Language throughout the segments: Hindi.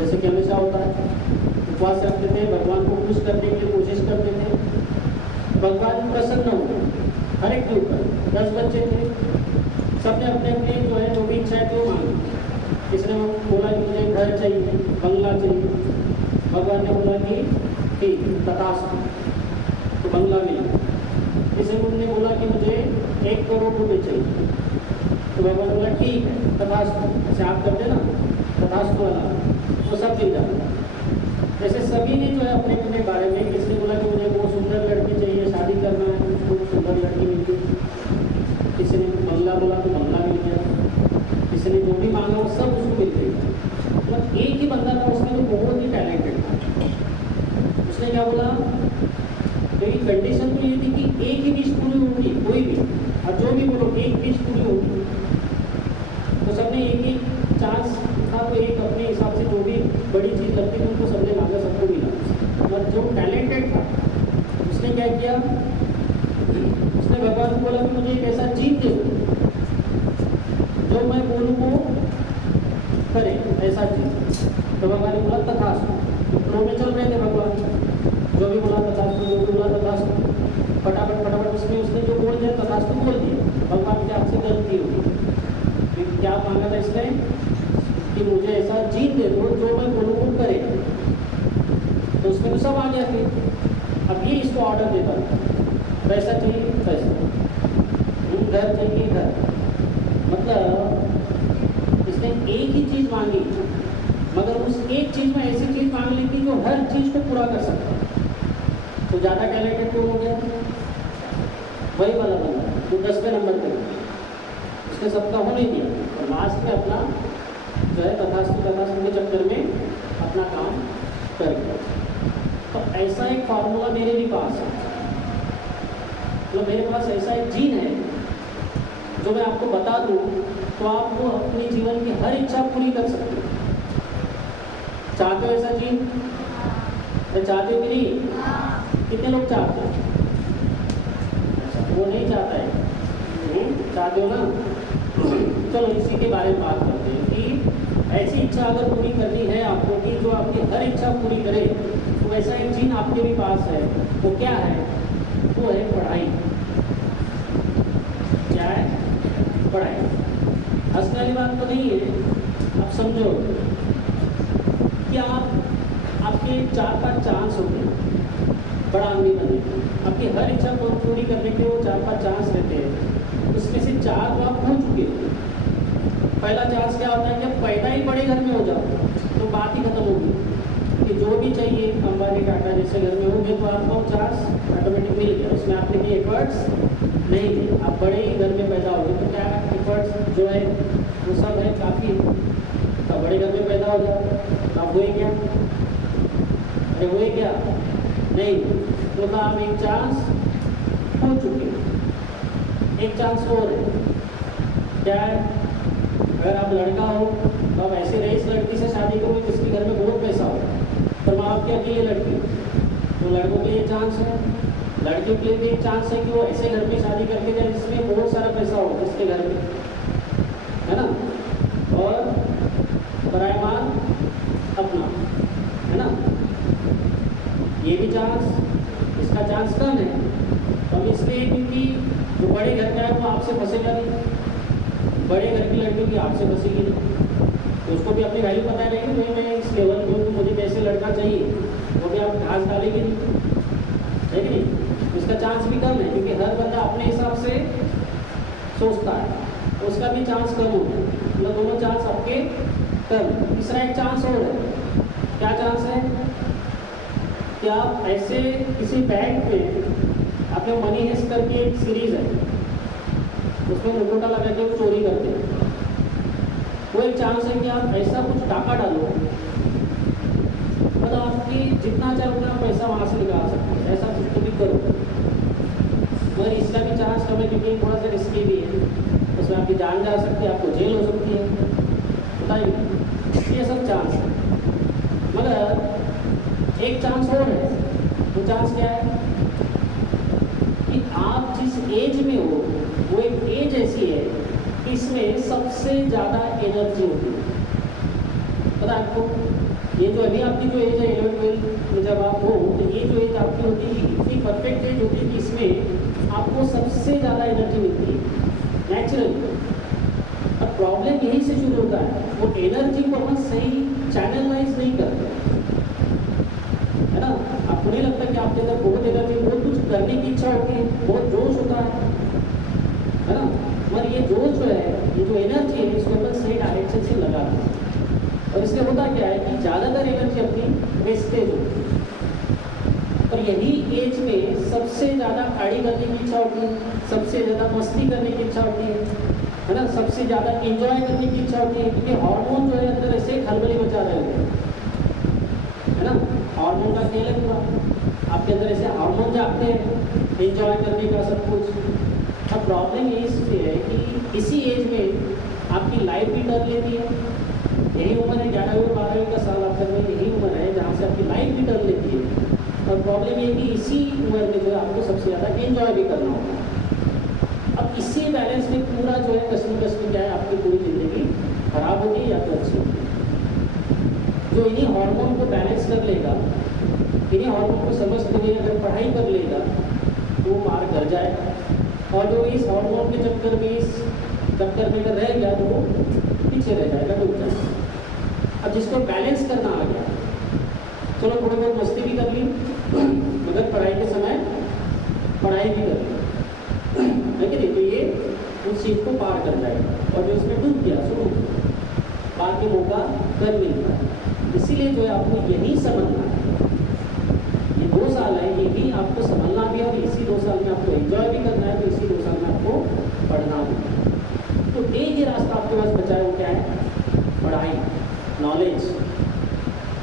जैसे कि हमेशा होता है, उपवास रखते थे, भगवान को खुश करने के लिए कोशिश करते थे, भगवान प्रसन्न हो हर एक के ऊपर। 10 बच्चे थे, सबने अपने अपने जो है जो भी इच्छाएं थी वो मांगी। किसने बोला कि मुझे घर चाहिए, बंगला चाहिए, भगवान ने बोला कि ठीक तथास्तु, तो बंगला मिला। किसी ने बोला कि मुझे 1 करोड़ रुपए चाहिए, तो भगवान बोला ठीक है तथास्तु, जैसे आप करते ना तथास्तु वाला, वो सब मिल जाता। जैसे सभी ने जो है अपने अपने बारे में, किसी ने बोला कि मुझे वो सुंदर लड़की चाहिए, शादी करना है, उसको सुंदर लड़की मिल गई। किसी ने बंगला बोला तो बंगला मिल गया। किसी ने जो भी मांगा वो सब उसको मिल गई। मतलब एक ही बंदा था उसमें तो बहुत ही टैलेंटेड था। उसने क्या बोला, लेकिन कंडीशन तो ये थी कि एक ही विश पूरी होगी, कोई भी, और जो भी बोलो एक विश पूरी होगी। तो सबने एक ही चांस था, तो एक अपने हिसाब से जो भी बड़ी चीज़ लगती थी उनको सबने मांगा, सबको मिला। और जो टैलेंटेड था उसने क्या किया, उसने भगवान को बोला कि मुझे एक ऐसा जीत दे जो मैं बोलूँ वो करे, ऐसा चीज। तो भगवान ने बोला तथास्तु। तो फ्लो में चल रहे थे भगवान, जो भी बोला तथास्तु, जो भी बोला तथास्तु, फटाफट फटाफट उसने जो बोल दिया तथास्तु बोल दिया। भगवान के हाथ से गलती हुई, क्या मांगा था इसने कि मुझे ऐसा जीत दे दो जो मैं बोलूँ वो करे। तो उसमें तो सब आ गया। फिर अब ये इसको ऑर्डर देता था, पैसा चाहिए पैसा, घर चाहिए घर। मतलब इसने एक ही चीज़ मांगी, मगर उस एक चीज़ में ऐसी चीज़ मांग ली थी जो हर चीज़ को पूरा कर सकता। तो ज़्यादा टैलेंटेड कौन हो गया, वही वाला बंदा जो 10वें नंबर पे, उसने सबका होने दिया और लास्ट में अपना जो है तथास्तु तथास्तु के चक्कर में अपना काम कर दिया। तो ऐसा एक फार्मूला मेरे भी पास है, तो मेरे पास ऐसा एक जीन है जो मैं आपको बता दूं तो आप वो अपने जीवन की हर इच्छा पूरी कर सकते हो। चाहते हो ऐसा जीन? चाहते हो कि नहीं? कितने लोग चाहते हो? वो नहीं चाहता है, चाहते हो ना? चलो इसी के बारे में बात करते हैं कि ऐसी इच्छा अगर पूरी करनी है आपको कि जो आपकी हर इच्छा पूरी करे, तो ऐसा एक जीन आपके भी पास है। वो क्या है? वो है पढ़ाई। क्या है? पढ़ाई। हंसने वाली बात तो नहीं है। अब समझो कि आपके 4-5 चांस होते हैं बड़ा आदमी बनने के, आपकी हर इच्छा को पूरी करने के वो 4-5 चांस रहते हैं, उसमें से 4 तो आप खो चुके हो। पहला चांस क्या होता है, जब पैदा ही बड़े घर में हो जाओ तो बात ही खत्म होगी कि जो भी चाहिए अंबानी टाटा जैसे घर में हो गए तो आपको चांस ऑटोमेटिक मिल गया। उसमें आपने भी एफर्ट्स नहीं थे, आप बड़े ही घर में पैदा हो गए तो क्या एफर्ट्स जो है वो सब है काफ़ी। तो बड़े घर में पैदा हो जाओ तो आप हुए क्या? अरे हुए क्या? नहीं, तो आप एक चांस खो चुके। एक चांस और है, क्या है? अगर आप लड़का हो तो आप ऐसे रईस लड़की से शादी करो जिसके घर में बहुत पैसा हो, तो माँ बाप क्या चाहिए लड़की, तो लड़कों के लिए चांस है, लड़कियों के लिए भी एक चांस है कि वो ऐसे घर में शादी करके जाए जिसमें बहुत सारा पैसा हो जिसके घर में, है ना? और परायमान अपना, है ना? ये भी चांस, इसका चांस कम है। अब इसलिए क्योंकि जो बड़े घर का है वो आपसे फंसेगा नहीं, बड़े घर की लड़की भी आपसे फंसेगी नहीं, तो उसको भी अपनी वैल्यू पता रहेगी। भाई मैं इस लेवल में हूँ तो मुझे कैसे लड़का चाहिए, वो भी आप घास डालेगी नहीं, है कि नहीं? उसका चांस भी कम है क्योंकि हर बंदा अपने हिसाब से सोचता है, तो उसका भी चांस कम होता है। मतलब दोनों चांस आपके कम। तीसरा एक चांस और है, क्या चांस है कि आप ऐसे किसी बैंक में आपने मनी हेस्ट करके एक सीरीज है, उसमें मुखोटा लगा के वो चोरी करते हैं, वो एक चांस है कि आप ऐसा कुछ टाका डालो मतलब आपकी जितना चाहे उतना पैसा वहाँ से निकाल सकते हैं, ऐसा कुछ तो भी करो। मगर इसका भी चांस कम है क्योंकि थोड़ा सा रिस्की भी है, उसमें आपकी जान जा सकती है, आपको जेल हो सकती है, बताइए। ये सब चांस है। मगर एक चांस और है, वो चांस क्या है कि आप जिस एज में हो वो एक एज ऐसी है कि इसमें सबसे ज़्यादा एनर्जी होती है। पता है आपको, ये जो अभी आपकी जो एज है 11-12 में जब आप हो, तो ये जो एज आपकी होती है इतनी परफेक्ट एज होती है कि इसमें आपको सबसे ज़्यादा एनर्जी मिलती है नेचुरली। अब प्रॉब्लम यहीं से शुरू होता है, वो एनर्जी को अपन सही चैनलाइज नहीं करते, है ना। आपको नहीं लगता कि आपके अंदर बहुत एनर्जी, बहुत कुछ करने की इच्छा होती है, बहुत जोश होता है ना। मगर ये जोश जो है, ये जो एनर्जी है, इसको अपन सही डायरेक्शन से लगाते हैं। और इससे होता क्या है कि ज़्यादातर एनर्जी अपनी वेस्टेज होती है। और यही एज में सबसे ज़्यादा गाड़ी करने की इच्छा होती है, सबसे ज़्यादा मस्ती करने की इच्छा होती है ना, सबसे ज़्यादा एंजॉय करने की इच्छा होती है, क्योंकि हार्मोन जो है अंदर ऐसे खलबली मचा रहे होते हैं, है ना। हार्मोन का खेल है पूरा, आपके अंदर ऐसे हार्मोन जागते हैं एंजॉय करने का सब कुछ। अब प्रॉब्लम ये इससे है कि इसी एज में आपकी लाइफ भी टर्न लेती है। यही उम्र है 11वीं-12वीं का साल आपका में, यही उम्र है जहाँ से आपकी लाइफ भी टर्न लेती है। और प्रॉब्लम ये कि इसी उम्र में जो है आपको सबसे ज़्यादा एंजॉय भी करना होता है। अब इसी बैलेंस में पूरा जो है कसम क्या है, आपकी पूरी ज़िंदगी खराब होती है या तो अच्छी होती है। जो इन्हीं हार्मोन को बैलेंस कर लेगा, इन्हीं हार्मोन को समझते हुए अगर पढ़ाई कर लेगा तो वो पार कर जाएगा। और जो इस हार्मोन के चक्कर में, इस चक्कर में अगर रह गया तो वो पीछे रह जाएगा, डूब जाएगा। अब जिसको बैलेंस करना आ गया, चलो थोड़ी बहुत मस्ती भी कर ली, मगर पढ़ाई के समय पढ़ाई भी कर ली, है कि नहीं, तो ये उस चीज़ को पार कर जाएगा। और जो इसमें डूब गया सो पार के मौका कर नहीं पाए। इसीलिए जो है आपको यही समझना है, ये 2 साल है, यही आपको समझना भी है, और इसी 2 साल में आपको एंजॉय भी करना है, तो इसी 2 साल में आपको पढ़ना भी है। तो एक ही रास्ता आपके पास बचा है, वो क्या है? पढ़ाई, नॉलेज।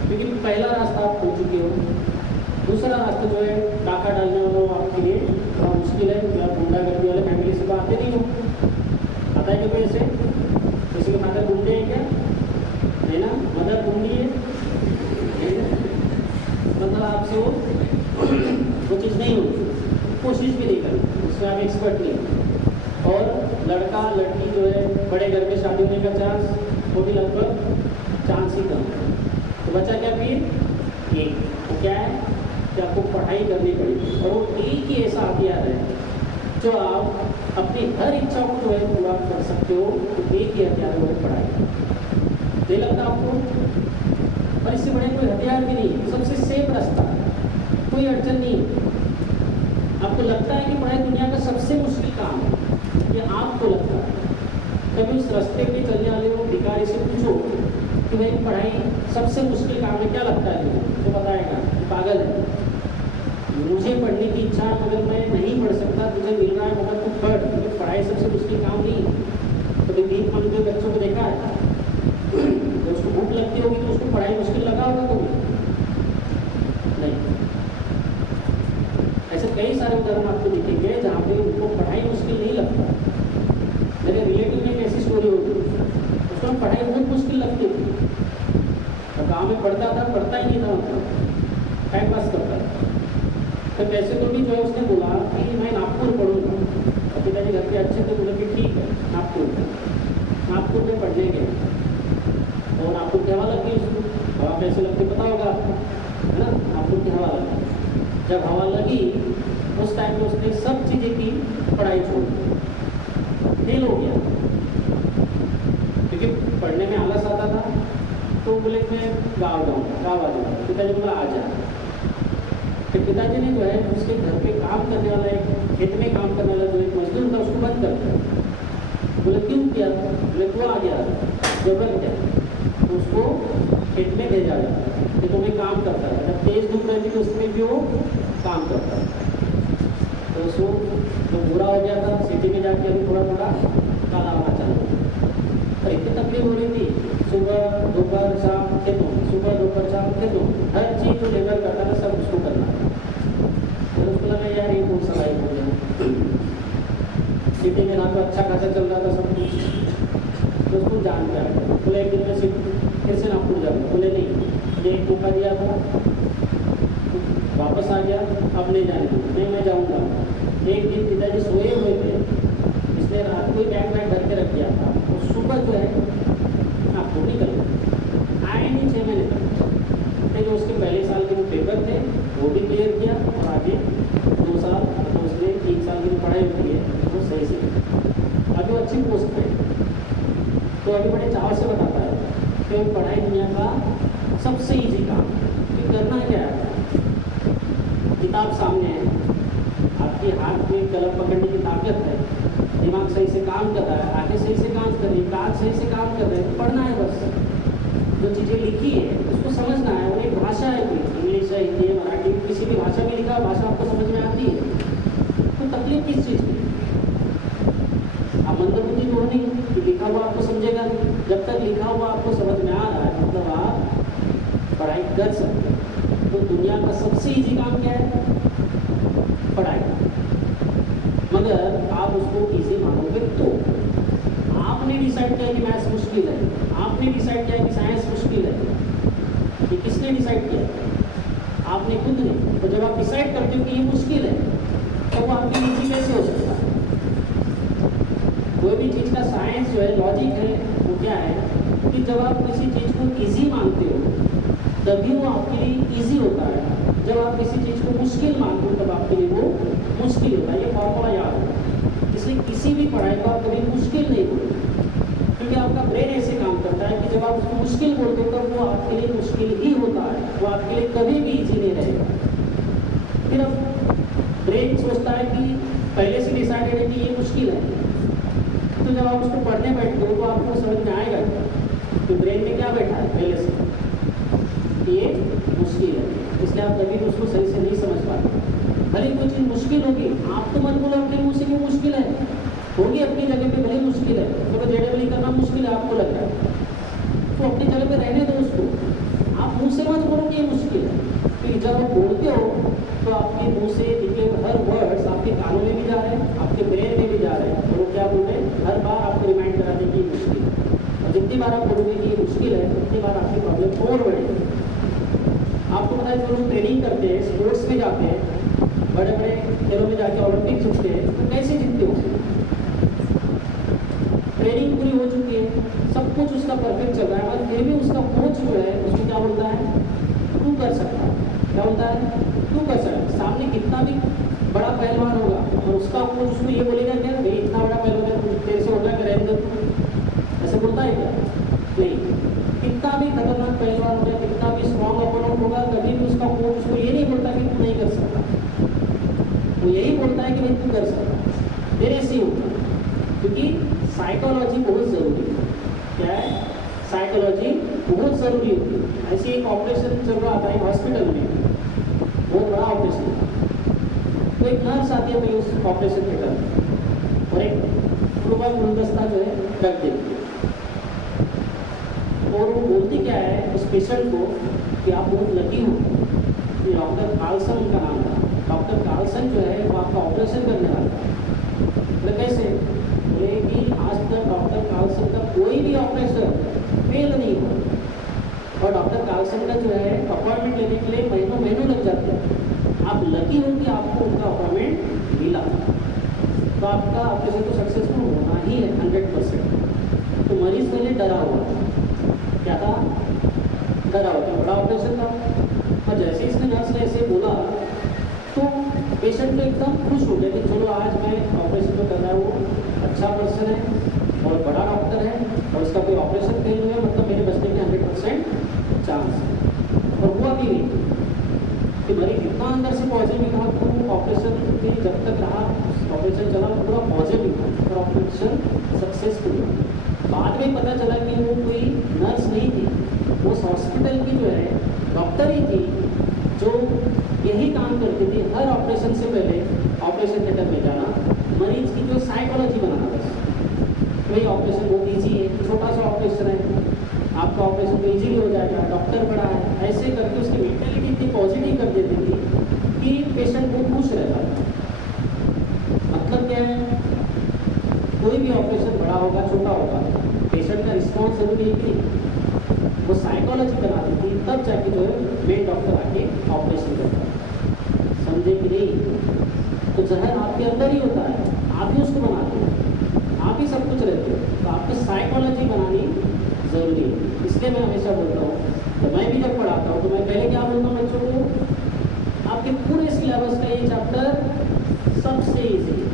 क्योंकि पहला रास्ता आप खो चुके हो, दूसरा रास्ता जो है डाका डालने वाला वो आपके लिए थोड़ा मुश्किल है, क्योंकि आप गुंडागर्दी वाले फैमिली से तो आते नहीं हो। आता है क्योंकि ऐसे किसी के मदर गुंडे हैं क्या? है ना, मदर गुंडी है, मतलब आपसे वो चीज़ नहीं होती, कोशिश भी नहीं करती, उसमें आप एक्सपर्ट नहीं। और लड़का लड़की जो है बड़े घर में शादी होने का चांस, वो भी लगभग चांस ही कम है। तो बचा क्या फिर? एक, वो क्या है कि आपको पढ़ाई करनी पड़ेगी, और वो एक ही ऐसा हथियार है जो आप अपनी हर इच्छा को जो है पूरा कर सकते हो। तो एक ही हथियार है, वो है पढ़ाई। नहीं लगता आपको? और इससे बड़े कोई हथियार भी नहीं है, सबसे सेफ रास्ता है, कोई अड़चन नहीं है। आपको लगता है कि पढ़ाई दुनिया का सबसे मुश्किल काम है, ये आपको लगता है। कभी उस रास्ते पे चलने वाले वो भिखारी से पूछो कि भाई पढ़ाई सबसे मुश्किल काम है, क्या लगता है तुझे? तो बताएगा कि पागल है, मुझे पढ़ने की इच्छा है मगर मैं नहीं पढ़ सकता, तुझे मिल रहा है मगर तू पढ़, क्योंकि पढ़ाई सबसे मुश्किल काम नहीं है। तो भीख मांगते हुए बच्चों को देखा है, तो उसको भूख लगती होगी तो उसको पढ़ाई मुश्किल लगा होगा कभी? नहीं। ऐसे कई सारे उदाहरण आपको दिखेंगे जहाँ पे उनको पढ़ाई मुश्किल नहीं लगता। मेरे रिलेटिव में एक ऐसी स्टोरी होगी, उसको पढ़ाई बहुत मुश्किल लगती थी, तो गाँव में पढ़ता था, पढ़ता ही नहीं था, मतलब टाइम पास करता था। तो पैसे तो भी जो है उसने बोला कि मैं नागपुर पढ़ूँगा, और पिताजी घर के अच्छे थे, बोले कि ठीक है नागपुर में पढ़ने गए। और नागपुर की हवा लगी उसको, हवा कैसे लगती पता होगा आपको, है ना। नागपुर की हवा लगी, जब हवा लगी उस टाइम में उसने सब चीज़ें की, पढ़ाई छोड़ दी, फेल हो गया, क्योंकि पढ़ने में आलस आता था। तो बोले मैं गाँव जाऊँगा, गाँव आ जाऊँगा। पिताजी बोला आ जा। फिर पिताजी ने जो है उसके घर पे काम करने वाला, एक खेत में काम करने वाला जो एक मजदूर था, उसको बंद कर दिया। बोले क्यों किया? बोले तू आ गया, जबरन क्या? तो उसको खेत में भेजा गया कि तुम्हें काम करता है, जब तेज धूप रहती तो उसमें भी वो काम करता है। तो उसको जो बुरा हो गया था, सिटी में जाके अभी थोड़ा थोड़ा काला होना चालू, और इतनी तकलीफ हो रही थी, सुबह दोपहर शाम खेतों, सुबह दोपहर शाम खेतों, हर चीज़ जो लेबर करता था सब उसको करना था। तो उसको लगा यार ये कौन सा लाइफ हो गया, सिटी में ना तो अच्छा खासा चल रहा था सब कुछ। तो उसको जान के आया, बोले एक दिन में फिर से नागपुर जाऊँगा। बोले नहीं, ये एक मौका दिया था, वापस आ गया, अब नहीं जाने, नहीं मैं जाऊँगा। एक दिन पिताजी सोए हुए थे, इसने रात को ही बैग भर के रख दिया था, और सुबह जो है आपको निकल आए नहीं 6 महीने तक। दुनिया का सबसे इजी काम। कि करना क्या है, किताब सामने है, आपके हाथ में कलम पकड़ने की ताकत है, दिमाग सही से काम कर रहा है, आंखें सही से काम कर रही है, कान सही से काम कर रहे हैं, पढ़ना है बस। जो चीज़ें लिखी है उसको समझना है। और एक भाषा है, कोई इंग्लिश है, हिंदी है, मराठी, किसी भी भाषा में लिखा भाषा आपको समझ में आती है, तो तकलीफ किस चीज़ की? आप मंदबुद्धि तो नहीं कि लिखा हुआ आपको समझेगा नहीं। जब तक लिखा हुआ आपको समझ में आ रहा है मतलब आप पढ़ाई कर सकते हैं। तो दुनिया का सबसे इजी काम क्या है? पढ़ाई। मगर आप उसको इजी मानोगे तो आपने डिसाइड किया कि मैथ्स मुश्किल है, आपने डिसाइड किया कि साइंस मुश्किल है। ये किसने डिसाइड किया? आपने खुद ने। तो जब आप डिसाइड करते हो कि ये मुश्किल है तो वो आपके इजी कैसे हो सकता है? कोई भी चीज़ का साइंस जो है, लॉजिक है, वो क्या है कि जब आप किसी चीज़ को इजी मानते हो तभी वो आपके लिए इजी होता है। जब आप किसी चीज़ को मुश्किल मानते हो तब आपके लिए वो मुश्किल होता है। ये फॉर्मूला याद है। इसलिए किसी भी पढ़ाई को आप कभी मुश्किल नहीं बोलते, क्योंकि आपका ब्रेन ऐसे काम करता है कि जब आप उसको मुश्किल बोलते हो तब वो आपके लिए मुश्किल ही होता है, वो आपके लिए कभी भी इजी नहीं रहेगा। फिर अब ब्रेन सोचता है कि पहले से डिसाइडेड है कि ये मुश्किल है, तो जब आप उसको पढ़ने बैठते हो तो आपको समझ में आएगा तो ब्रेन में क्या बैठा है पहले से कि ये मुश्किल है, इसलिए आप कभी भी उसको सही से नहीं समझ पाते। भले कोई चीज़ मुश्किल होगी, आप तो मत बोलो अपने मुँह से कि मुश्किल है, होगी अपनी जगह पे भले मुश्किल है। तो जेडेबली करना मुश्किल है आपको लग रहा है तो अपनी जगह पे रहने दो उसको, आप मुँह से मत बोलो कि ये मुश्किल है। फिर जब आप बोलते हो तो आपके मुँह से निकले हर वर्ड्स आपके कानों में भी जा रहे हैं, आपके ब्रेन में भी जा रहे हैं, और वो क्या बोल रहे हैं, हर बार आपको रिमाइंड कराने की मुश्किल है। और जितनी बार आप बोलोगे कि ये मुश्किल है उतनी बार आपकी प्रॉब्लम और बढ़ेगी। आपको पता है जो लोग ट्रेनिंग करते हैं, स्पोर्ट्स में जाते हैं, बड़े बड़े खेलों में जाके ओलंपिक जीतते हैं, तो कैसे जीतते हो? ट्रेनिंग पूरी हो चुकी है, सब कुछ उसका परफेक्ट चल रहा है, मगर फिर भी उसका कोच जो है उसको क्या बोलता है, तू कर सकता है। क्या बोलता है? तू कर सकता है। सामने कितना भी बड़ा पहलवान होगा और उसका कोच उसको ये बोलेगा क्या, भाई इतना बड़ा पहलवान है, तेरे से होगा क्या, रहने दो, ऐसे बोलता है क्या? नहीं। कितना भी खतरनाक पहलवान होगा, कितना भी स्ट्रॉन्ग अपोनेंट होगा, कभी भी उसका कोच उसको ये नहीं बोलता कि तू नहीं कर सकता, वो यही बोलता है कि भाई तू कर सकता। मेरे से ही होता, क्योंकि साइकोलॉजी बहुत ज़रूरी है। क्या है? साइकोलॉजी बहुत ज़रूरी होती है। ऐसे एक ऑपरेशन चल रहा था एक हॉस्पिटल में, बहुत बड़ा ऑपरेशन था, तो एक नर्स आती है भाई उस ऑपरेशन थिएटर में और एक पूरा गुलदस्ता जो है रख देती है, और वो बोलती क्या है उस पेशेंट को कि आप बहुत लकी हो। ये डॉक्टर कार्लसन उनका नाम था। डॉक्टर कार्लसन जो है वो आपका ऑपरेशन करने वाला है। तो कैसे बोले कि आज तक डॉक्टर कार्लसन का कोई भी ऑपरेशन फेल नहीं हुआ, और डॉक्टर कार्लसन का जो है अपॉइंटमेंट लेने के लिए महीनों महीनों लग जाते हैं। आप लकी हो कि आपको उनका अपॉइंटमेंट मिला, तो आपका ऑपरेशन तो सक्सेसफुल होना ही है 100%। तो मरीज पहले डरा हुआ था। क्या था? डरा हुआ था, बड़ा ऑपरेशन था। और जैसे इसने नर्स ने ऐसे बोला तो पेशेंट तो एकदम खुश हो गया कि चलो आज मैं ऑपरेशन जो कर रहा है वो अच्छा पर्सन है और बड़ा डॉक्टर है और उसका कोई ऑपरेशन फेल हुआ, मतलब मेरे बचने के 100% चांस है। और हुआ भी नहीं कि मरीज इतना अंदर से पॉजिटिव था तो ऑपरेशन के जब तक रहा, ऑपरेशन चला पूरा पॉजिटिव था और ऑपरेशन सक्सेसफुल हुआ। बाद में पता चला कि वो कोई नर्स नहीं थी, वो उस हॉस्पिटल की जो है डॉक्टर ही थी, जो यही काम करती थी हर ऑपरेशन से पहले ऑपरेशन थिएटर में जाना, मरीज की जो साइकोलॉजी बनाना। बस वही ऑपरेशन बहुत ईजी है, छोटा सा ऑपरेशन है, आपका ऑपरेशन तो ईजीली हो जाएगा, डॉक्टर बड़ा है, ऐसे करके उसकी मेंटेलिटी इतनी पॉजिटिव कर देती थी कि पेशेंट बहुत खुश रहता था। मतलब क्या है, कोई भी ऑपरेशन बड़ा होगा छोटा होगा, पेशेंट का रिस्पॉन्स जरूरी है कि वो साइकोलॉजी बना देती, तब जाके जो है मेन डॉक्टर आके ऑपरेशन करता है। समझे कि नहीं? तो जहर आपके अंदर ही होता है, आप ही उसको बनाते हो, आप ही सब कुछ रहते हो, तो आपको साइकोलॉजी बनानी ज़रूरी है। इसलिए मैं हमेशा बोलता हूँ, तो मैं भी जब पढ़ाता हूँ तो मैं पहले क्या बोलता हूँ बच्चों को, आपके पूरे सिलेबस का ये चैप्टर सबसे ईजी है।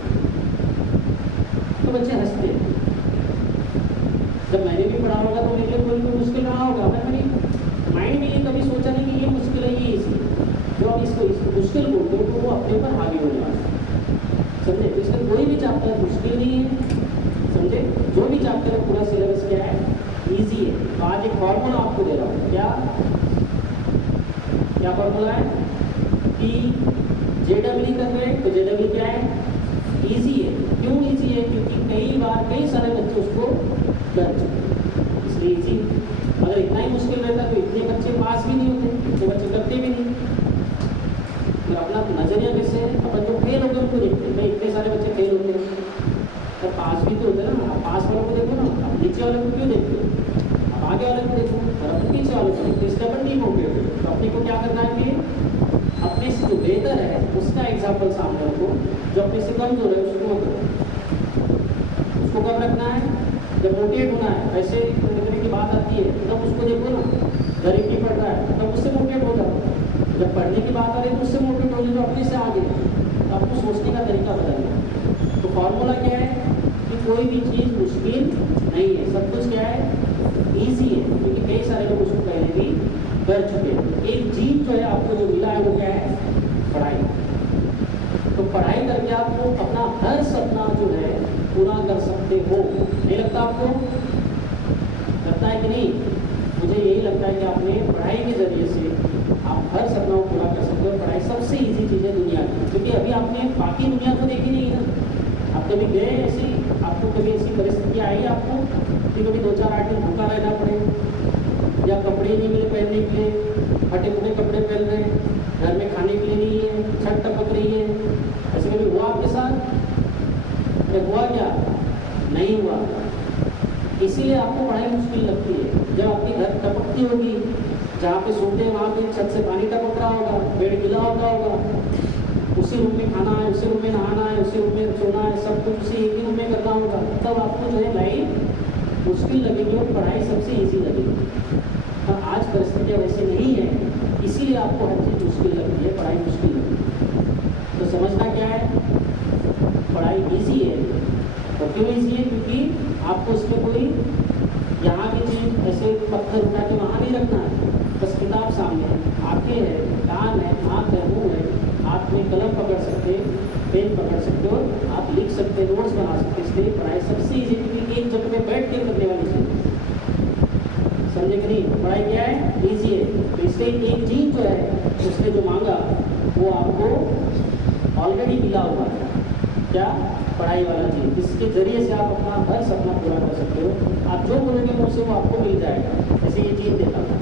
तो बच्चे हंसते हैं। जब मैंने भी पढ़ा होगा तो मेरे लिए कोई मुश्किल रहा होगा, मैं मेरी अपने ऊपर हावी होने वाला है। समझे? तो इसमें कोई भी चैप्टर मुश्किल नहीं है। समझे? जो भी चैप्टर है पूरा सिलेबस क्या है, ईजी है। तो आज एक फॉर्मूला आपको दे रहा हूँ। क्या क्या फॉर्मूला है कि जेडब्ल्यू कर रहे हैं तो जेडब्ल्यू क्या है, ईजी है। क्यों ईजी है? क्योंकि कई बार कई सारे बच्चे उसको कर चुके हैं, इसलिए ईजी। अगर इतना ही मुश्किल रहता तो इतने बच्चे पास भी नहीं होते, इतने बच्चे करते भी नहीं। तो अपना नजरिया कैसे है, अपन जो फेल होते हैं उनको देखते हैं। भाई इतने सारे बच्चे फेल होते हैं तो पास भी तो होते हैं ना। आप पास वालों को देखो ना, आप नीचे वालों को क्यों देखते हो, आप आगे वालों को देखो और अपन पीछे वालों को देखते। इसका अपन नहीं होंगे तो अपने को क्या करना है कि अपने से जो बेहतर है उसका एग्जाम्पल सामने रखो, जो अपने से कमजोर है उसको कब रखना है, जब मोटिवेट होना है। ऐसे करने की बात आती है तब उसको देखो ना, गरीब नहीं पढ़ रहा है तब उससे मोटिवेट हो जाओ। जब पढ़ने की बात आ रही है तो उससे मोटिवेट हो जाए, जो अपने से आगे तो आपको सोचने का तरीका बदलना। तो फॉर्मूला क्या है कि कोई भी चीज़ मुश्किल नहीं है, सब कुछ क्या है, ईजी है। क्योंकि कई सारे लोग उसको पहले भी कर चुके हैं। एक जीत जो है आपको जो मिला है वो क्या है, पढ़ाई। तो पढ़ाई करके आपको अपना हर सपना जो है पूरा कर सकते हो। नहीं लगता आपको? लगता है कि नहीं? मुझे यही लगता है कि आपने पढ़ाई के जरिए से आप हर सपना को पूरा कर सकते हो। पढ़ाई सबसे ईजी चीज़ है दुनिया की, क्योंकि अभी आपने बाकी दुनिया को देखी नहीं ना। आप कभी गए ऐसी, आपको कभी ऐसी परिस्थिति आई आपको कि कभी 2-4 दिन भूखा रहना पड़े, या कपड़े नहीं मिले पहनने के लिए, फटे फटे कपड़े पहन रहे, घर में खाने के लिए नहीं है, छत टपक रही है, ऐसे कभी हुआ आपके साथ? अरे हुआ क्या? नहीं हुआ। इसीलिए आपको पढ़ाई मुश्किल लगती है। जब आपकी घर टपकती होगी, जहाँ पे सोते हैं वहाँ पे छत से पानी टपक रहा होगा, बेड गिला होता होगा, उसी रूम में खाना है, उसी रूम में नहाना है, उसी रूम में सोना है, सब कुछ उसी एक ही रूम में करना होगा, तब आपको जो है लाइफ मुश्किल लगेगी और पढ़ाई सबसे ईजी लगेगी। और आज परिस्थितियाँ वैसे नहीं है, इसीलिए आपको हर चीज़ मुश्किल लगती है, पढ़ाई मुश्किल लगती है। तो समझना क्या है, पढ़ाई ईजी है। और क्यों ईजी है? क्योंकि आपको उसमें कोई यहाँ की चीज़ ऐसे पत्थर उठा के वहाँ नहीं रखना है। बस किताब सामने है, आँखें है, कान है, आँख है, मुँह है, हाथ में कलम पकड़ सकते, पेन पकड़ सकते हो, आप लिख सकते, नोट्स बना सकते। इसलिए पढ़ाई सबसे ईजी, क्योंकि एक जगह में बैठ के करने वाली चीज़। समझे कि नहीं? पढ़ाई क्या है, ईजी है। तो इसलिए एक चीज जो है उसने जो मांगा वो आपको ऑलरेडी मिला हुआ है। क्या? पढ़ाई वाला चीज़, जिसके जरिए से आप अपना हर सपना पूरा कर सकते हो। आप जो बोलोगे मुझसे वो आपको मिल जाएगा। जैसे ये चीज़ देता था,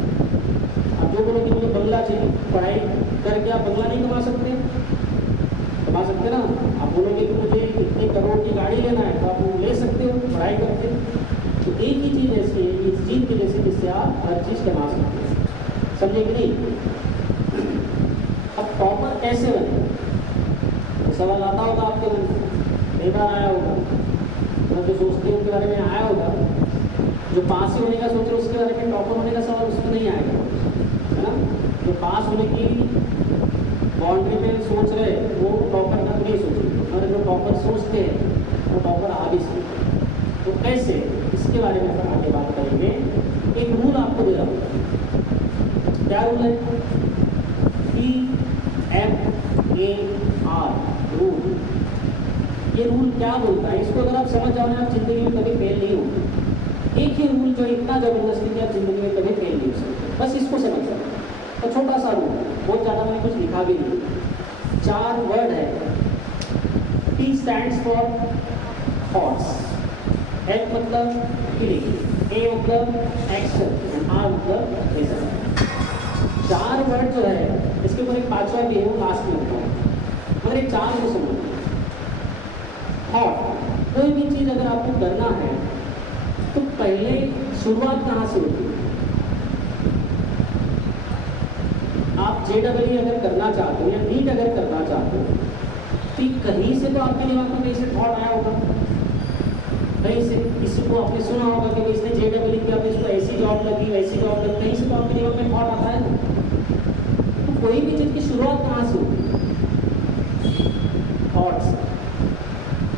आप जो बोलोगे मुझे बंगला चाहिए, पढ़ाई करके आप बंगला नहीं कमा सकते? कमा सकते ना। आप बोलोगे कि मुझे इतने करोड़ की गाड़ी लेना है, तो आप वो ले सकते हो पढ़ाई करके। तो एक ही चीज़ ऐसी है, इस चीज़ की जैसे जिससे आप हर चीज़ कमा सकते हैं। समझे कि नहीं? अब टॉपर कैसे बने, तो सवाल आता होगा आपके मन में, कई बार आया होगा, मतलब जो सोचते हैं उनके बारे में आया होगा। जो पास ही होने का सोचे उसके बारे में टॉपर होने का सवाल उसमें नहीं आएगा, है ना। जो पास होने की बाउंड्री में सोच रहे वो टॉपर तक नहीं सोचे, और जो टॉपर सोचते हैं वो टॉपर आ भी सकते। तो कैसे, इसके बारे में अपन आगे बात करेंगे। एक रूल आपको दे रहा हूँ। क्या रूल है? PMAR rule. ये रूल क्या बोलता है, इसको अगर आप समझ जाओ ना, आप जिंदगी में कभी फेल नहीं होंगे। एक ही रूल जो इतना जबरदस्ती कि आप जिंदगी में कभी फेल नहीं हो सकते, बस इसको समझ जाओ। तो छोटा सा रूल, बहुत ज़्यादा मैंने कुछ लिखा भी नहीं, 4 वर्ड है। T stands for thoughts, F मतलब फीलिंग, A मतलब एक्शन, R मतलब रिजल्ट। 4 वर्ड जो है, इसके ऊपर एक 5वां भी है, वो लास्ट में होता है, मगर ये 4 को समझो। थॉट, कोई भी चीज़ अगर आपको करना है तो पहले शुरुआत कहाँ से होती है? आप JEE अगर करना चाहते हो या नीट अगर करना चाहते हो तो कहीं से तो आपके दिमाग में कहीं से थॉट आया होगा, कहीं से किसी को आपने सुना होगा कि इसने JEE किया तो इसको ऐसी जॉब लगी, वैसी जॉब लगी, कहीं से तो आपके दिमाग में थॉट आता है ना। तो कोई भी चीज़ की शुरुआत कहाँ से होती है? थॉट से।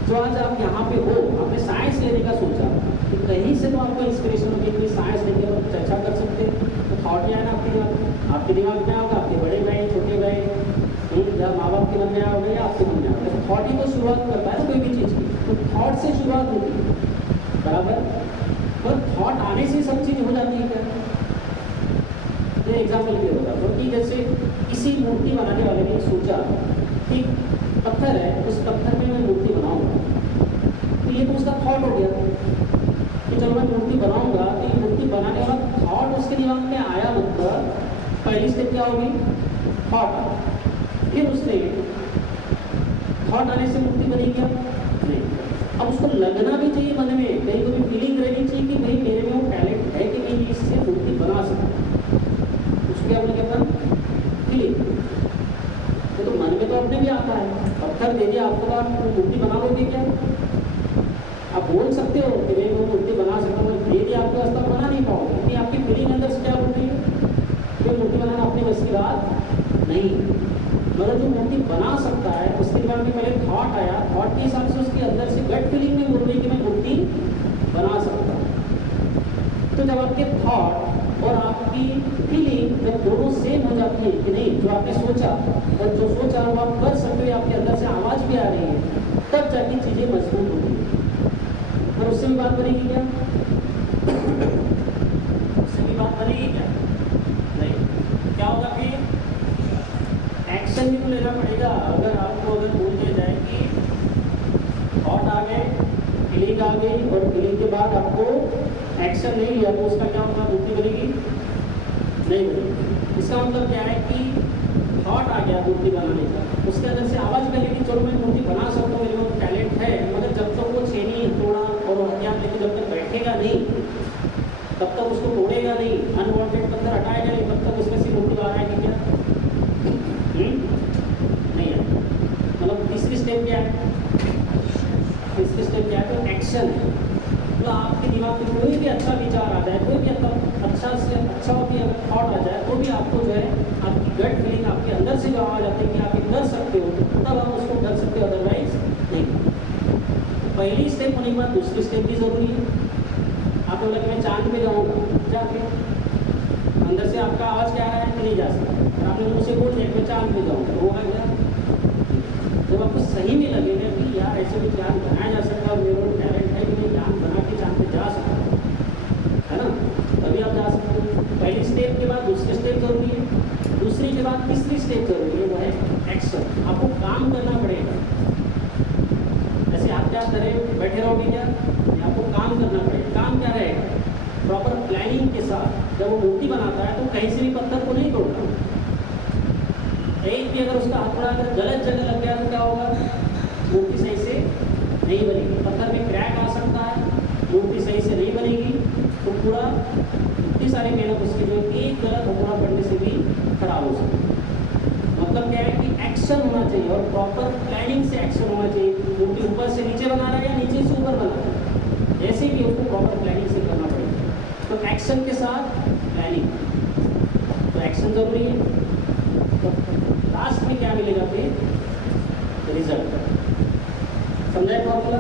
जो आज आप यहाँ पे हो, आपने साइंस लेने का सोचा, तो कहीं से तो आपको इंस्पिरेशन होगी कि साइंस लेके आप चर्चा कर सकते हैं। तो थॉट क्या है ना आपके दिमाग में? आपके दिमाग में क्या होगा? आपके बड़े भाई, छोटे भाई, जब माँ बाप के मन में आया होगा या आपके मन में आया होगा, थॉट ही तो शुरुआत करता है ना कोई भी चीज़ की, तो थॉट से शुरुआत होती है, बराबर। पर थॉट आने से सब चीज़ हो जाती है क्या? ये एग्जाम्पल क्लियर होगा तो कि जैसे किसी मूर्ति बनाने वाले ने सोचा कि पत्थर है, उस पत्थर में मैं मूर्ति बनाऊंगा, तो ये तो उसका थॉट हो गया कि चलो मैं मूर्ति बनाऊंगा। तो ये मूर्ति बनाने वाला थॉट उसके दिमाग में आया, मतलब पहली स्टेप क्या होगी? थॉट आया। फिर उसने थॉट आने से मूर्ति बनी क्या? नहीं। अब उसको लगना भी चाहिए मन में, कहीं कोई फीलिंग रहनी चाहिए कि भाई मेरे में वो टैलेंट है कि नहीं, इससे मूर्ति बना सकता। उसको क्या बोले कहता? फीलिंग। तो मन में तो अपने भी आता है, पत्थर दे दिया आपको, आप मूर्ति बना लोगे क्या? आप बोल सकते हो कि मैं वो मूर्ति बना सकता हूँ, दे दिया आपके वास्ते, आप बना नहीं पाओगे, क्योंकि आपकी फीलिंग अंदर से क्या बोल रही है कि मूर्ति बनाना अपनी बस की बात नहीं। मगर जो मूर्ति बना सकता है उसके दिमाग में पहले थॉट आया, थॉट के हिसाब से उसके अंदर से गट फीलिंग में बोल रही कि मैं मूर्ति बना सकता हूँ। तो जब आपके थॉट और आपकी फीलिंग जब दोनों सेम हो जाती है कि नहीं, जो आपने सोचा और जो सोचा वो आप कर सकते हो, आपके अंदर से आवाज़ भी आ रही है, तब जाके चीज़ें मजबूत होती है। और उससे भी बात बनेगी क्या? उससे भी बात बनेगी क्या? नहीं। क्या होगा फिर? एक्शन भी तो लेना पड़ेगा। अगर आपको बोल दिया जाए कि थॉट आ गए, फीलिंग आ गई और फीलिंग के बाद आपको एक्शन नहीं लिया, तो उसका क्या होगा? मूर्ति बनेगी? नहीं बनेगी। इसका मतलब क्या है कि थॉट आ गया मूर्ति बनाने का, उसके अंदर से आवाज़ मिलेगी कि चलो मैं मूर्ति बना सकता हूँ, मेरे में टैलेंट है, मगर जब तक वो छेनी तोड़ा और हथियार लेके जब तक बैठेगा नहीं, तब तक उसको तोड़ेगा नहीं, अनवांटेड पत्थर हटाएगा नहीं, तब तक उसमें से मूर्ति बाहर आएगी क्या? नहीं है। मतलब तीसरी स्टेप क्या है? तीसरी स्टेप क्या है? तो एक्शन है। तो आपके दिमाग में कोई भी अच्छा विचार आ जाए, कोई भी अच्छा से अच्छा भी अगर थॉट आ जाए, तो भी आपको जो है आपकी गट फीलिंग, आपके अंदर से जो आवाज़ आती है कि आप ये कर सकते हो, तब आप उसको कर सकते हो, अदरवाइज नहीं। पहली स्टेप होने के बाद दूसरी स्टेप भी ज़रूरी है। आपको लगे मैं चांद पे जाऊँगा, जाके अंदर से आपका आवाज़ क्या आ रहा है कि नहीं जा सकता, आपने मुँह से बोल दिया मैं चांद पे जाऊँगा, होगा क्या? जब आपको सही में लगेगा कि यार ऐसे भी चांद बनाया जा सकता है, मेरे को टैलेंट है कि मैं चांद बना के चांद पे जा सकता हूँ, है ना, तभी आप जा सकते हो। पहली स्टेप के बाद दूसरी स्टेप जरूरी है, दूसरी के बाद तीसरी स्टेप जरूरी है, वो है एक्शन। आपको काम करना पड़ेगा। जैसे आप क्या करें, बैठे रहोगे क्या? आपको काम करना पड़ेगा। काम क्या रहेगा? प्रॉपर प्लानिंग के साथ जब वो मूर्ति बनाता है तो कहीं से भी पत्थर को नहीं तोड़ता। एक भी अगर उसका हाथ थोड़ा अगर गलत जगह लग गया तो क्या होगा? मूर्ति सही से नहीं बनेगी, पत्थर में क्रैक आ सकता है, मूर्ति सही से नहीं बनेगी, तो पूरा इतनी सारी मेहनत उसकी जो एक गलत हुक्मा पड़ने से भी खराब हो सकती है। मतलब क्या है कि एक्शन होना चाहिए और प्रॉपर प्लानिंग से एक्शन होना चाहिए। मूर्ति ऊपर से नीचे बना रहा है या नीचे से ऊपर बना रहा है, जैसे भी उसको प्रॉपर प्लानिंग से करना पड़ेगा। तो एक्शन के साथ प्लानिंग, तो एक्शन जरूरी है। तो लास्ट में क्या मिलेगा फिर? रिजल्ट। समझाए फॉर्मूला?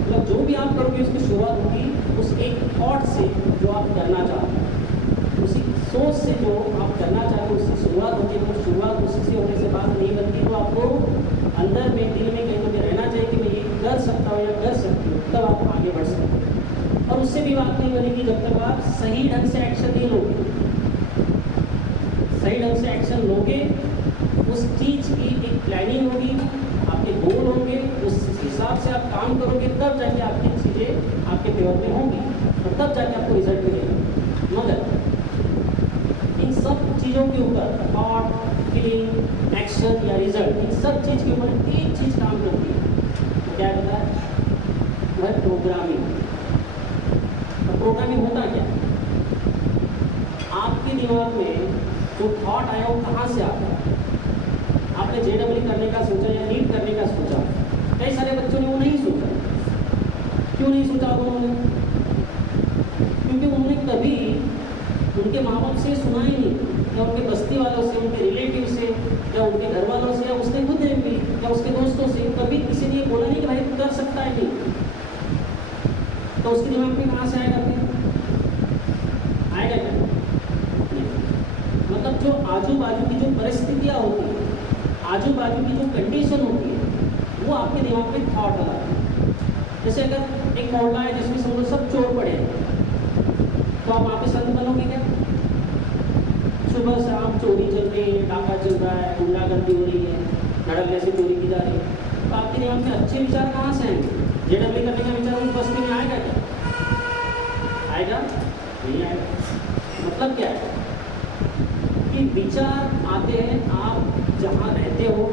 मतलब जो भी आप करोगे उसकी शुरुआत होगी उस एक थॉट से जो आप करना चाहते हो, उसी सोच से जो आप करना चाहते हो उससे शुरुआत होती है। तो शुरुआत उसी से होने से बात नहीं बनती, तो आपको अंदर में दिल में कहीं तो रहना चाहिए कि मैं ये कर सकता हूँ या कर सकती हूँ, तब आप आगे बढ़ सकते हो। और उससे भी बात नहीं बनेगी जब तक आप सही ढंग से एक्शन नहीं लोगे। सही ढंग से एक्शन लोगे, उस चीज़ की एक प्लानिंग होगी, आपके गोल होंगे, उस हिसाब से आप काम करोगे, तब जाके आपकी चीज़ें आपके फेवर में होंगी और तब जाके आपको रिजल्ट मिलेगा। मगर इन सब चीज़ों के ऊपर, थॉट, फीलिंग, एक्शन या रिजल्ट, इन सब चीज़ के ऊपर एक चीज़ काम करती है, तो क्या कहता है? वो है प्रोग्रामिंग। तो प्रोग्रामिंग होता क्या है? आपके दिमाग में जो थॉट आया वो कहाँ से आता है? आपने JEE करने का सोचा या नीट करने का सोचा, कई सारे बच्चों ने वो नहीं सोचा। क्यों नहीं सोचा उन्होंने? क्योंकि उन्होंने कभी उनके माँ बाप से सुना ही नहीं, या उनके बस्ती वालों से, उनके रिलेटिव से, या उनके घर वालों से, या उसने खुद भी, या उसके दोस्तों से कभी किसी ने बोला नहीं कि भाई तू कर सकता है नहीं। तो उसके दिमाग में कहाँ से आएगा फिर? आएगा क्या? मतलब जो आजू बाजू की जो परिस्थितियाँ होती हैं, आजू बाजू की जो कंडीशन होती है वो आपके दिमाग में थॉट आ रहा है। जैसे अगर एक मोहल्ला है जिसमें समझो सब चोर पड़े हैं, तो आप वहाँ पे संत बनोगे क्या? सुबह शाम चोरी चल रही है, डाका चल रहा है, गुंडागर्दी हो रही है, धड़ल्ले से चोरी की जा रही है, तो आपके दिमाग में अच्छे विचार कहाँ से आएंगे? जेडब्ल्यू करने का विचार उस बस्ती में आएगा क्या? आएगा नहीं आएगा। मतलब क्या है कि विचार आते हैं आप जहाँ रहते हो,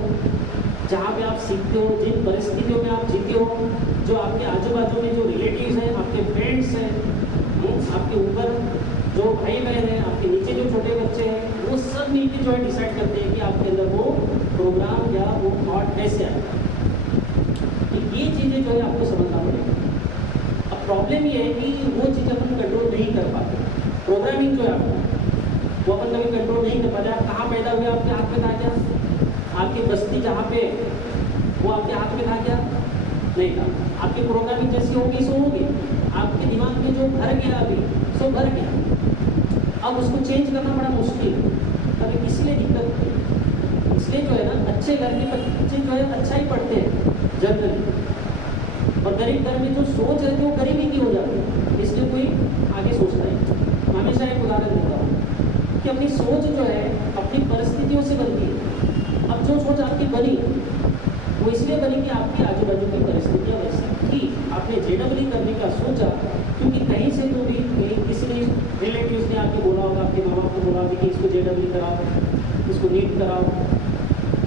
जहाँ पे आप सीखते हो, जिन परिस्थितियों में आप जीते हो, जो आपके आजू बाजू में जो रिलेटिव्स हैं, आपके फ्रेंड्स हैं, आपके ऊपर जो भाई बहन हैं, आपके नीचे जो छोटे बच्चे हैं, वो सब मिलकर जो है डिसाइड करते हैं कि आपके अंदर वो प्रोग्राम या वो थॉट कैसे आएगा। तो ये चीज़ें जो है आपको समझना पड़ेगा। अब प्रॉब्लम ये है कि वो चीज़ अपन कंट्रोल नहीं कर पाते। प्रोग्रामिंग जो है आपको वो अपन कभी कंट्रोल नहीं कर पाते। आप कहाँ पैदा हुए आपके हाथ में था क्या? आपकी बस्ती जहाँ पे वो आपके हाथ में था क्या? नहीं था। आपकी प्रोग्रामिंग जैसी होगी सो होगी। आपके दिमाग में जो भर गया अभी सो भर गया। अब उसको चेंज करना बड़ा मुश्किल है। तभी इसलिए दिक्कत होती है। इसलिए जो है ना अच्छे घर के बच्चे जो है अच्छा ही पढ़ते हैं जनरली, और गरीब घर में जो सोच है वो गरीबी की हो जाती है, इसलिए कोई आगे सोचता है। मैं हमेशा एक उदाहरण देता हूँ कि अपनी सोच जो है अपनी परिस्थितियों से बनती है। अब जो सोच आपकी बनी वो इसलिए बनी कि आपकी आजू बाजू की परिस्थितियाँ वैसी थी। आपने जेडब्ल्यू करने का सोचा क्योंकि कहीं से तो भी किसी ने रिलेटिव्स ने आपके बोला होगा, आपके माँ बाप को बोला होगा कि इसको जेडब्ल्यू कराओ, इसको नीट कराओ,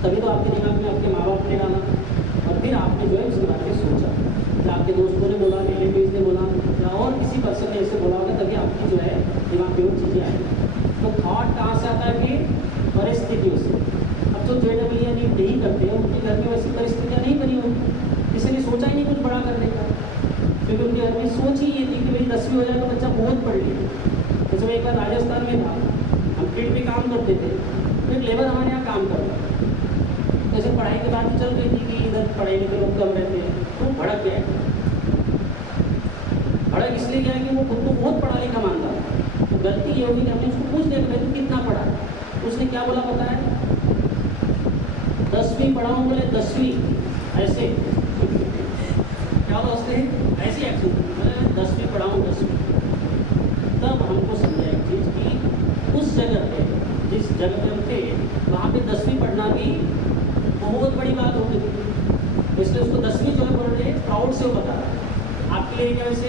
तभी तो आपके दिमाग में आपके माँ बाप ने डाला और फिर आपने जो है उसके बारे में सोचा। या आपके दोस्तों ने बोला, रिलेटिव्स ने बोला, या और किसी पर्सन ने ऐसे बोला होगा, तभी आपकी जो है दिमाग में वो चीज़ें आएंगी। तो थॉट कहाँ से आता है? फिर परिस्थितियों से। अब जो जेडब्ल्यू या नीट नहीं करते हैं उनके घर में वैसी परिस्थितियाँ नहीं बनी होती, इसलिए सोचा ही नहीं कुछ बड़ा करने का, क्योंकि उनके घर में सोच ही ये थी कि भाई 10वीं हो जाए तो बच्चा बहुत पढ़ लिया। जैसे मैं एक बार राजस्थान में था, हम फील्ड में काम करते थे, फिर लेबर हमारे यहाँ काम करता। जैसे पढ़ाई की बात चल रही थी कि इधर पढ़ाई लिखे लोग कम रहते हैं, तो भड़क गया। भड़क इसलिए गया कि वो खुद को बहुत पढ़ा लिखा मानता था। तो गलती ये होगी कि हमने उसको पूछ लिया कि तू कितना पढ़ा है? उसने क्या बोला पता है? 10वीं पढ़ा हूँ। बोले 10वीं ऐसे क्या हुआ? उसने ऐसी एक्शन, बोले 10वीं पढ़ा हूँ 10वीं। तब हमको समझा एक चीज़ कि उस जगह पे, जिस जगह पे हम थे, वहाँ पे 10वीं पढ़ना भी बहुत बड़ी बात होती थी। इसलिए उसको 10वीं जो है बोल रहे प्राउड से वो बता रहा है। आपके लिए क्या वैसे?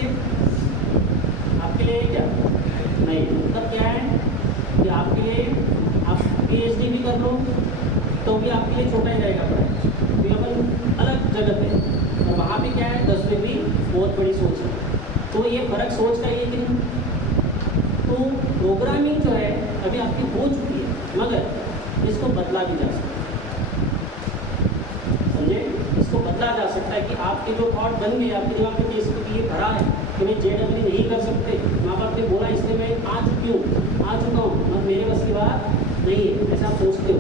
आपके लिए क्या नहीं? मतलब क्या है कि आपके लिए आप PhD भी कर लो तो भी आपके लिए छोटा ही रहेगा पढ़ाई, तो अपन अलग जगह पे, और वहाँ पे क्या है 10वीं भी बहुत बड़ी सोच है। तो ये फर्क सोच का ये कि तो प्रोग्रामिंग जो है अभी आपकी हो चुकी है, मगर इसको बदला भी जा सकता है। समझे? इसको बदला जा सकता है कि आपके जो थॉट बन गए, आपके दिमाग में जैसे ये भरा है कि मैं जेडब्ल्यू नहीं कर सकते, माँ बाप ने बोला इसलिए मैं आ चुका हूँ, मगर मेरे बस की बात नहीं है, ऐसा आप सोचते हो,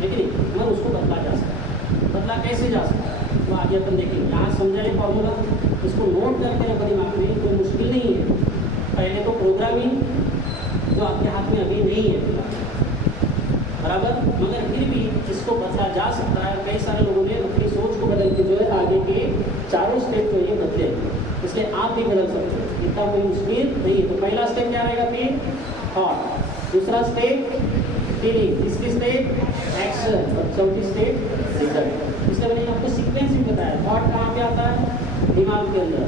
लेकिन मगर उसको बदला जा सकता है। बदला कैसे जा सकता है वो आगे अपन देखेंगे। यहाँ समझाए फॉर्मूला, इसको नोट करके रखो दिमाग में, कोई मुश्किल नहीं है। पहले तो प्रोग्रामिंग जो आपके हाथ में अभी नहीं है बराबर, मगर फिर भी इसको बदला जा सकता है। कई सारे लोगों ने अपनी सोच को बदल के जो है आगे के चारों स्टेप जो ये बदले, इसलिए आप भी बदल सकते हो, इतना कोई मुश्किल नहीं है। तो पहला स्टेप क्या रहेगा? फिर थॉट, दूसरा स्टेप फीलिंग, तीसरी स्टेप एक्शन, और चौथी स्टेप रिजल्ट। इसलिए मैंने आपको सीक्वेंस भी बताया। थॉट कहाँ पे आता है? दिमाग के अंदर।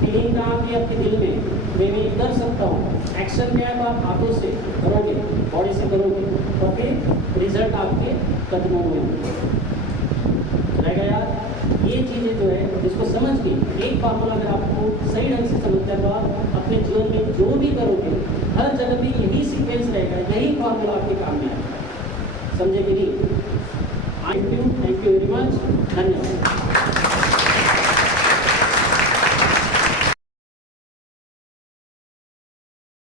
फीलिंग कहाँ पे? आपके दिल में, मैं कर सकता हूँ। एक्शन में है तो आप हाथों से करोगे, बॉडी से करोगे, और फिर रिजल्ट आपके कदमों में रहेगा। यार ये चीज़ें जो है इसको समझ के एक फार्मूला अगर आपको सही ढंग से समझते हैं तो आप अपने जीवन में जो भी करोगे हर जगह भी यही सीक्वेंस रहेगा, यही फार्मूला आपके काम में आएगा। समझे कि नहीं? थैंक यू वेरी मच, धन्यवाद।